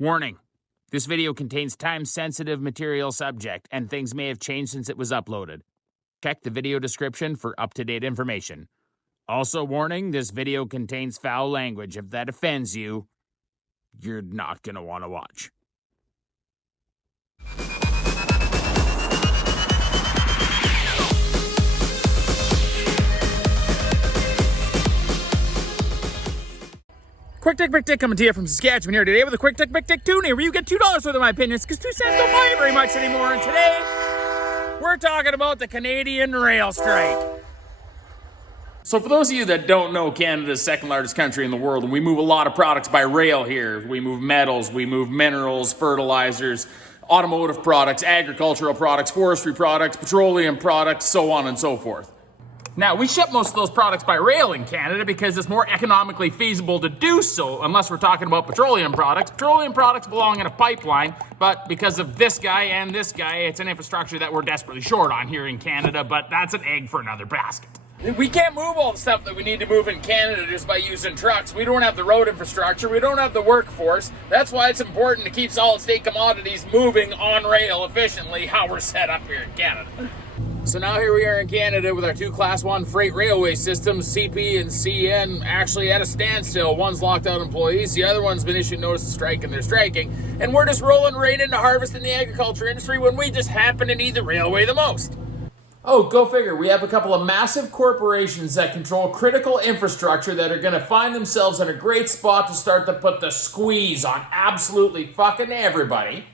Warning. This video contains time-sensitive material subject, and things may have changed since it was uploaded. Check the video description for up-to-date information. Also warning, this video contains foul language. If that offends you, you're not gonna want to watch. Quick Tick, Big Tick coming to you from Saskatchewan here today with a Quick Tick, Big Tick tune here where you get $2 worth of my opinions because 2 cents don't buy you very much anymore. And today, we're talking about the Canadian rail strike. So for those of you that don't know, Canada's second largest country in the world, and we move a lot of products by rail here. We move metals, we move minerals, fertilizers, automotive products, agricultural products, forestry products, petroleum products, so on and so forth. Now, we ship most of those products by rail in Canada because it's more economically feasible to do so, unless we're talking about petroleum products. Petroleum products belong in a pipeline, but because of this guy and this guy, it's an infrastructure that we're desperately short on here in Canada, but that's an egg for another basket. We can't move all the stuff that we need to move in Canada just by using trucks. We don't have the road infrastructure. We don't have the workforce. That's why it's important to keep solid state commodities moving on rail efficiently, how we're set up here in Canada. So now here we are in Canada with our 2 Class 1 freight railway systems, CP and CN, actually at a standstill. One's locked out employees, the other one's been issued notice to strike and they're striking. And we're just rolling right into harvest in the agriculture industry when we just happen to need the railway the most. Oh, go figure. We have a couple of massive corporations that control critical infrastructure that are going to find themselves in a great spot to start to put the squeeze on absolutely fucking everybody.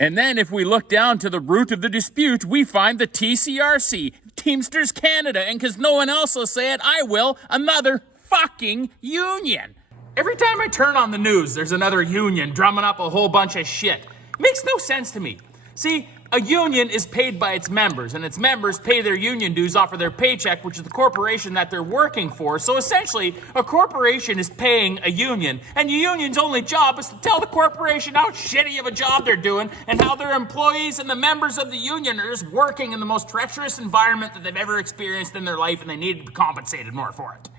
And then if we look down to the root of the dispute, we find the TCRC, Teamsters Canada, and because no one else will say it, I will, another fucking union. Every time I turn on the news, there's another union drumming up a whole bunch of shit. It makes no sense to me. See, a union is paid by its members, and its members pay their union dues off of their paycheck, which is the corporation that they're working for. So essentially, a corporation is paying a union, and the union's only job is to tell the corporation how shitty of a job they're doing and how their employees and the members of the union are just working in the most treacherous environment that they've ever experienced in their life, and they need to be compensated more for it.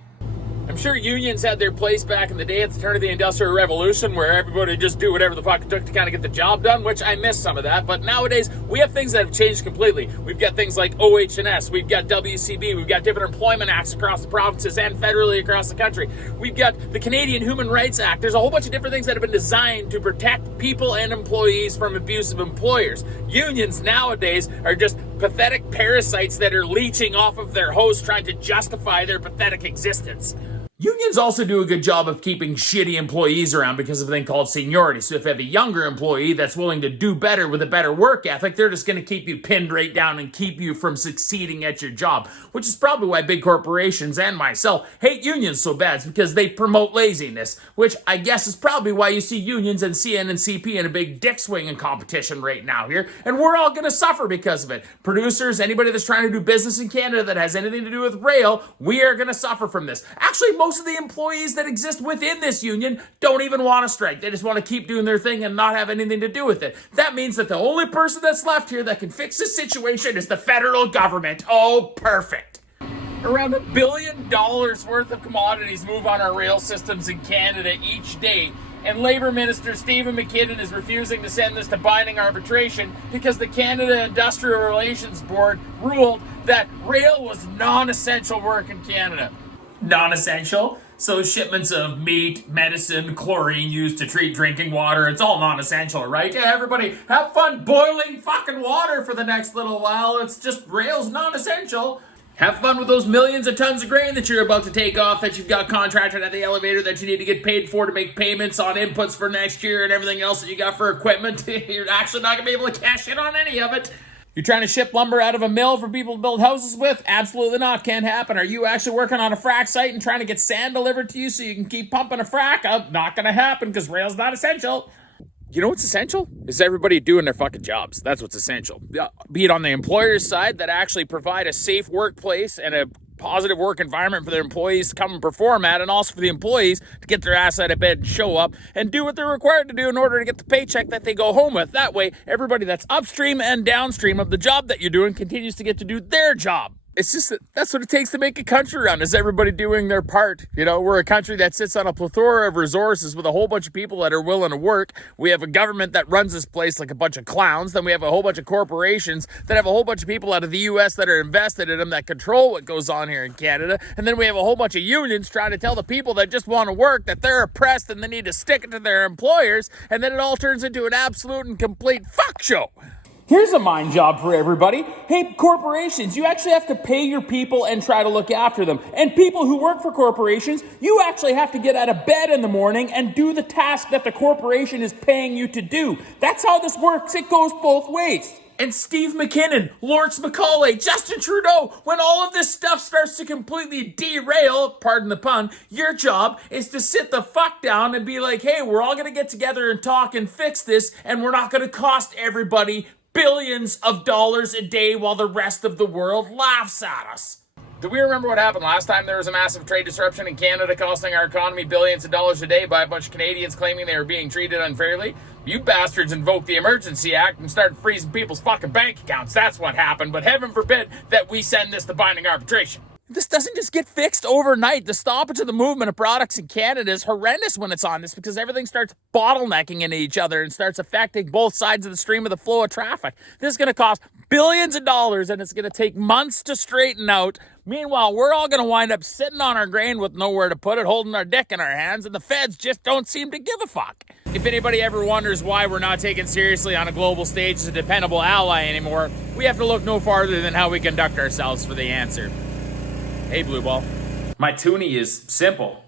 I'm sure unions had their place back in the day at the turn of the Industrial Revolution where everybody just do whatever the fuck it took to kind of get the job done, which I miss some of that. But nowadays, we have things that have changed completely. We've got things like OH&S, we've got WCB, we've got different employment acts across the provinces and federally across the country. We've got the Canadian Human Rights Act. There's a whole bunch of different things that have been designed to protect people and employees from abusive employers. Unions nowadays are just pathetic parasites that are leeching off of their hosts trying to justify their pathetic existence. Unions also do a good job of keeping shitty employees around because of a thing called seniority. So if you have a younger employee that's willing to do better with a better work ethic, they're just going to keep you pinned right down and keep you from succeeding at your job, which is probably why big corporations and myself hate unions so bad. It's because they promote laziness, which I guess is probably why you see unions and CN and CP in a big dick swinging competition right now here, and we're all going to suffer because of it. Producers, anybody that's trying to do business in Canada that has anything to do with rail, we are going to suffer from this. Actually, most of the employees that exist within this union don't even want to strike. They just want to keep doing their thing and not have anything to do with it. That means that the only person that's left here that can fix this situation is the federal government. Oh, perfect. Around $1 billion worth of commodities move on our rail systems in Canada each day, and Labour Minister Steven MacKinnon is refusing to send this to binding arbitration because the Canada Industrial Relations Board ruled that rail was non-essential work in Canada. Non-essential? So shipments of meat, medicine, chlorine used to treat drinking water, it's all non-essential, right? Yeah, everybody have fun boiling fucking water for the next little while. It's just rail's non-essential. Have fun with those millions of tons of grain that you're about to take off that you've got contracted at the elevator that you need to get paid for to make payments on inputs for next year and everything else that you got for equipment. You're actually not going to be able to cash in on any of it. You're trying to ship lumber out of a mill for people to build houses with? Absolutely not. Can't happen. Are you actually working on a frack site and trying to get sand delivered to you so you can keep pumping a frack? Not going to happen because rail's not essential. You know what's essential? Is everybody doing their fucking jobs. That's what's essential. Be it on the employer's side that actually provide a safe workplace and a positive work environment for their employees to come and perform at, and also for the employees to get their ass out of bed and show up and do what they're required to do in order to get the paycheck that they go home with. That way, everybody that's upstream and downstream of the job that you're doing continues to get to do their job. It's just that's what it takes to make a country run, is everybody doing their part. You know, we're a country that sits on a plethora of resources with a whole bunch of people that are willing to work. We have a government that runs this place like a bunch of clowns. Then we have a whole bunch of corporations that have a whole bunch of people out of the U.S. that are invested in them that control what goes on here in Canada. And then we have a whole bunch of unions trying to tell the people that just want to work that they're oppressed and they need to stick it to their employers. And then it all turns into an absolute and complete fuck show. Here's a mind job for everybody. Hey, corporations, you actually have to pay your people and try to look after them. And people who work for corporations, you actually have to get out of bed in the morning and do the task that the corporation is paying you to do. That's how this works. It goes both ways. And Steve MacKinnon, Lawrence Macaulay, Justin Trudeau, when all of this stuff starts to completely derail, pardon the pun, your job is to sit the fuck down and be like, hey, we're all going to get together and talk and fix this, and we're not going to cost everybody billions of dollars a day while the rest of the world laughs at us. Do we remember what happened last time there was a massive trade disruption in Canada costing our economy billions of dollars a day by a bunch of Canadians claiming they were being treated unfairly? You bastards invoked the Emergency Act and started freezing people's fucking bank accounts. That's what happened, but heaven forbid that we send this to binding arbitration. This doesn't just get fixed overnight. The stoppage of the movement of products in Canada is horrendous when it's on this, because everything starts bottlenecking into each other and starts affecting both sides of the stream of the flow of traffic. This is going to cost billions of dollars, and it's going to take months to straighten out. Meanwhile, we're all going to wind up sitting on our grain with nowhere to put it, holding our dick in our hands, and the feds just don't seem to give a fuck. If anybody ever wonders why we're not taken seriously on a global stage as a dependable ally anymore, we have to look no farther than how we conduct ourselves for the answer. Hey, Blue Ball. My toonie is simple.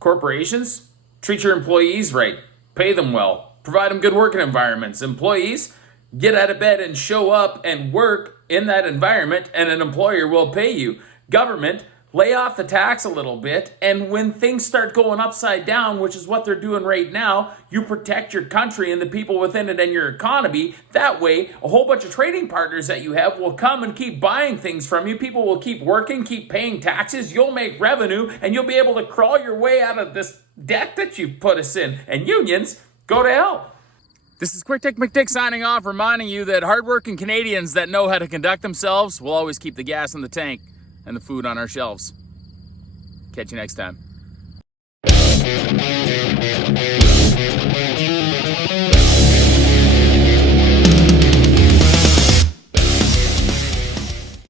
Corporations, treat your employees right. Pay them well. Provide them good working environments. Employees, get out of bed and show up and work in that environment, and an employer will pay you. Government, lay off the tax a little bit, and when things start going upside down, which is what they're doing right now, you protect your country and the people within it and your economy. That way, a whole bunch of trading partners that you have will come and keep buying things from you. People will keep working, keep paying taxes. You'll make revenue, and you'll be able to crawl your way out of this debt that you've put us in. And unions, go to hell. This is Quick Dick McDick signing off, reminding you that hardworking Canadians that know how to conduct themselves will always keep the gas in the tank and the food on our shelves. Catch you next time.